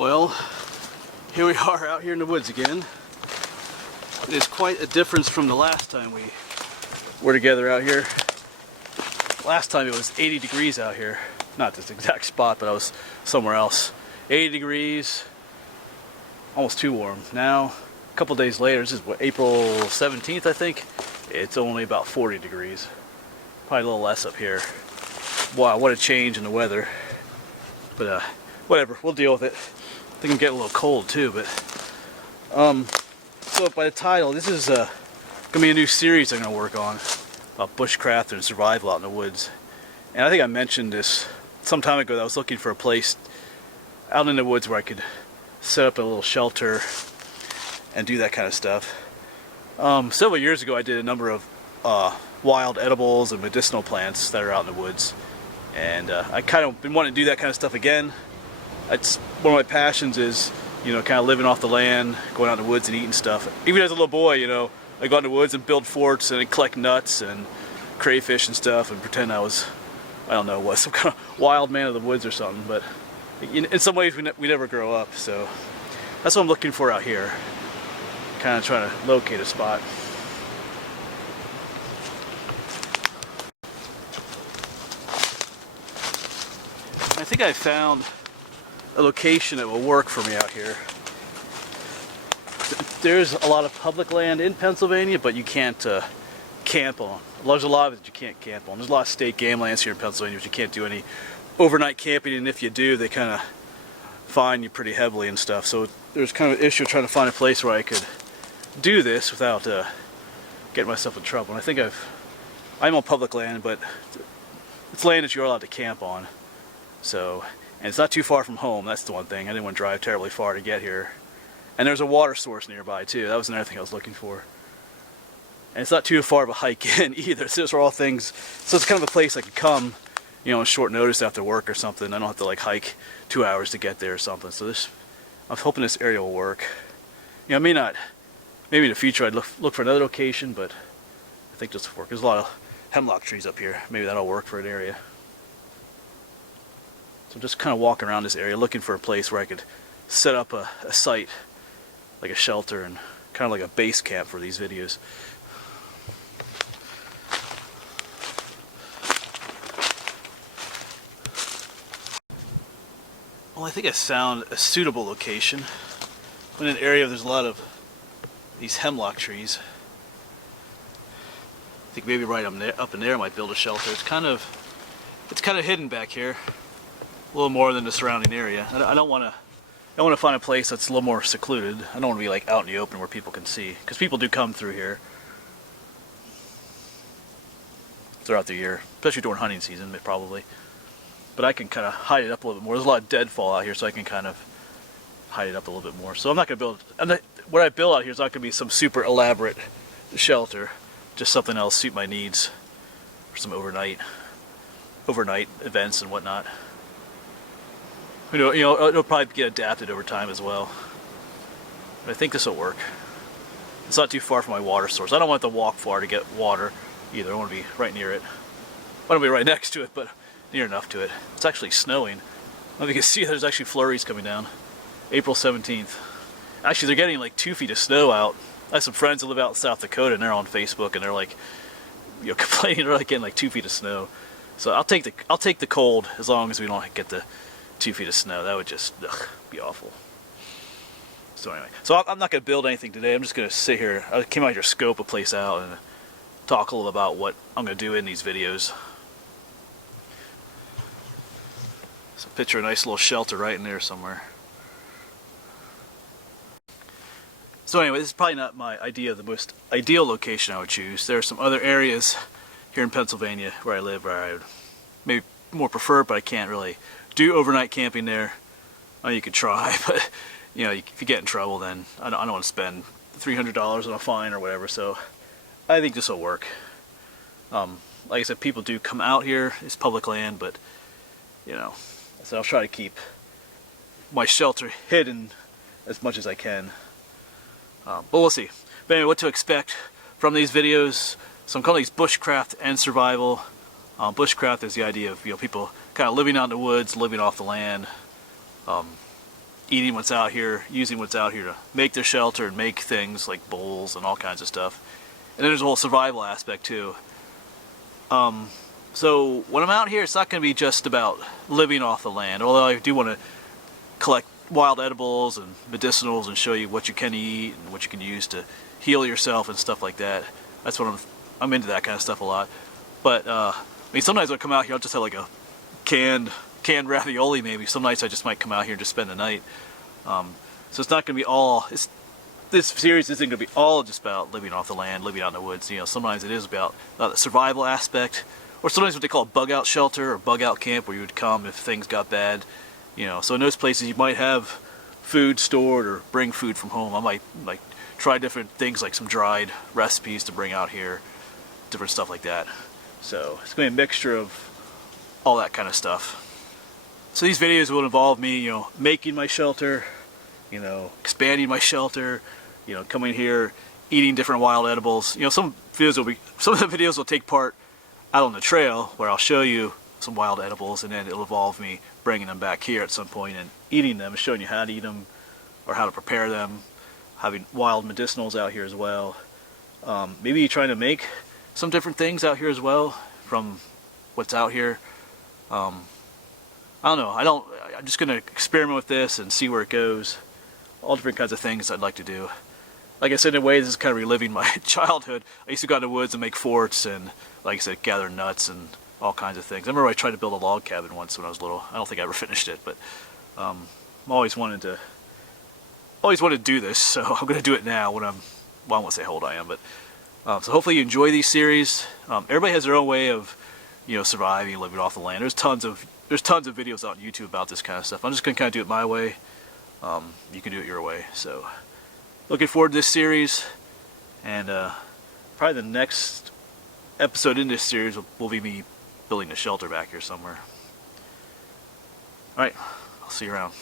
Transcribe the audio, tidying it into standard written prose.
Well, here we are out here in the woods again. It is quite a difference from the last time we were together out here. Last time it was 80 degrees out here. Not this exact spot, but I was somewhere else. 80 degrees, almost too warm. Now, a couple days later, this is what, April 17th, I think. It's only about 40 degrees. Probably a little less up here. Wow, what a change in the weather. But whatever, we'll deal with it. I think I'm getting a little cold too, but so by the title, this is gonna be a new series I'm gonna work on about bushcraft and survival out in the woods. And I think I mentioned this some time ago that I was looking for a place out in the woods where I could set up a little shelter and do that kind of stuff. Several years ago I did a number of wild edibles and medicinal plants that are out in the woods, and I kind of been wanting to do that kind of stuff again. It's one of my passions is, you know, kind of living off the land, going out in the woods and eating stuff. Even as a little boy, you know, I go out in the woods and build forts and collect nuts and crayfish and stuff and pretend I was, I don't know what, some kind of wild man of the woods or something. But in some ways we never grow up, so that's what I'm looking for out here. Kind of trying to locate a spot. I think I found a location that will work for me out here. There's a lot of public land in Pennsylvania, but you can't camp on. There's a lot of it that you can't camp on. There's a lot of state game lands here in Pennsylvania, but you can't do any overnight camping, and if you do, they kind of fine you pretty heavily and stuff. So there's kind of an issue trying to find a place where I could do this without getting myself in trouble. And I think I'm on public land, but it's land that you're allowed to camp on. So, and it's not too far from home. That's the one thing. I didn't want to drive terribly far to get here. And there's a water source nearby too. That was another thing I was looking for. And it's not too far of a hike in either. So those are all things. So it's kind of a place I could come, you know, on short notice after work or something. I don't have to like hike 2 hours to get there or something. So I'm hoping this area will work. You know, maybe in the future I'd look for another location, but I think this will work. There's a lot of hemlock trees up here. Maybe that'll work for an area. So I'm just kind of walking around this area looking for a place where I could set up a site, like a shelter and kind of like a base camp for these videos. Well, I think I found a suitable location. I'm in an area where there's a lot of these hemlock trees. I think maybe right up in there I might build a shelter. It's kind of hidden back here. A little more than the surrounding area. I don't want to find a place that's a little more secluded. I don't want to be like out in the open where people can see, because people do come through here throughout the year, especially during hunting season, probably. But I can kind of hide it up a little bit more. There's a lot of deadfall out here, so I can kind of hide it up a little bit more. So I'm not going to build. What I build out here is not going to be some super elaborate shelter. Just something else suit my needs for some overnight events and whatnot. You know, it'll probably get adapted over time as well. But I think this will work. It's not too far from my water source. I don't want to walk far to get water either. I want to be right near it. I want to be right next to it, but near enough to it. It's actually snowing. I don't know if you can see, there's actually flurries coming down. April 17th. Actually, they're getting like 2 feet of snow out. I have some friends that live out in South Dakota, and they're on Facebook, and they're like, you know, complaining they're like getting like 2 feet of snow. So I'll take the cold as long as we don't get the 2 feet of snow. That would just be awful. So anyway, so I'm not going to build anything today. I'm just going to sit here. I came out here to scope a place out and talk a little about what I'm going to do in these videos. So picture a nice little shelter right in there somewhere. So anyway, this is probably not my idea of the most ideal location I would choose. There are some other areas here in Pennsylvania where I live where I would maybe more prefer, but I can't really do overnight camping there. Oh, you could try, but you know, if you get in trouble, then I don't want to spend $300 on a fine or whatever. So I think this will work. Like I said, people do come out here. It's public land, but you know, so I'll try to keep my shelter hidden as much as I can. But we'll see. But anyway, what to expect from these videos. So I'm calling these Bushcraft and Survival. Bushcraft is the idea of, you know, people kind of living out in the woods, living off the land, eating what's out here, using what's out here to make their shelter and make things like bowls and all kinds of stuff. And then there's a whole survival aspect too. So when I'm out here, it's not going to be just about living off the land, although I do want to collect wild edibles and medicinals and show you what you can eat and what you can use to heal yourself and stuff like that. That's what I'm into, that kind of stuff a lot. But I mean, sometimes when I come out here, I'll just have like a canned ravioli maybe. Some nights I just might come out here and just spend the night. So it's not going to be all. This series isn't going to be all just about living off the land, living out in the woods. You know, sometimes it is about the survival aspect, or sometimes what they call a bug out shelter or bug out camp, where you would come if things got bad. You know, so in those places you might have food stored or bring food from home. I might like try different things like some dried recipes to bring out here, different stuff like that. So it's going to be a mixture of all that kind of stuff. So these videos will involve me, you know, making my shelter, you know, expanding my shelter, you know, coming here, eating different wild edibles. You know, some of the videos will take part out on the trail where I'll show you some wild edibles, and then it'll involve me bringing them back here at some point and eating them and showing you how to eat them or how to prepare them, having wild medicinals out here as well. Maybe trying to make some different things out here as well from what's out here. I don't know. I'm just going to experiment with this and see where it goes. All different kinds of things I'd like to do. Like I said, in a way, this is kind of reliving my childhood. I used to go out in the woods and make forts and, like I said, gather nuts and all kinds of things. I remember I tried to build a log cabin once when I was little. I don't think I ever finished it, but I always wanted to do this, so I'm going to do it now when well, I won't say how old I am, but so hopefully you enjoy these series. Everybody has their own way of, you know, surviving, living off the land. There's tons of videos out on YouTube about this kind of stuff. I'm just going to kind of do it my way. You can do it your way. So looking forward to this series, and probably the next episode in this series will be me building a shelter back here somewhere. Alright, I'll see you around.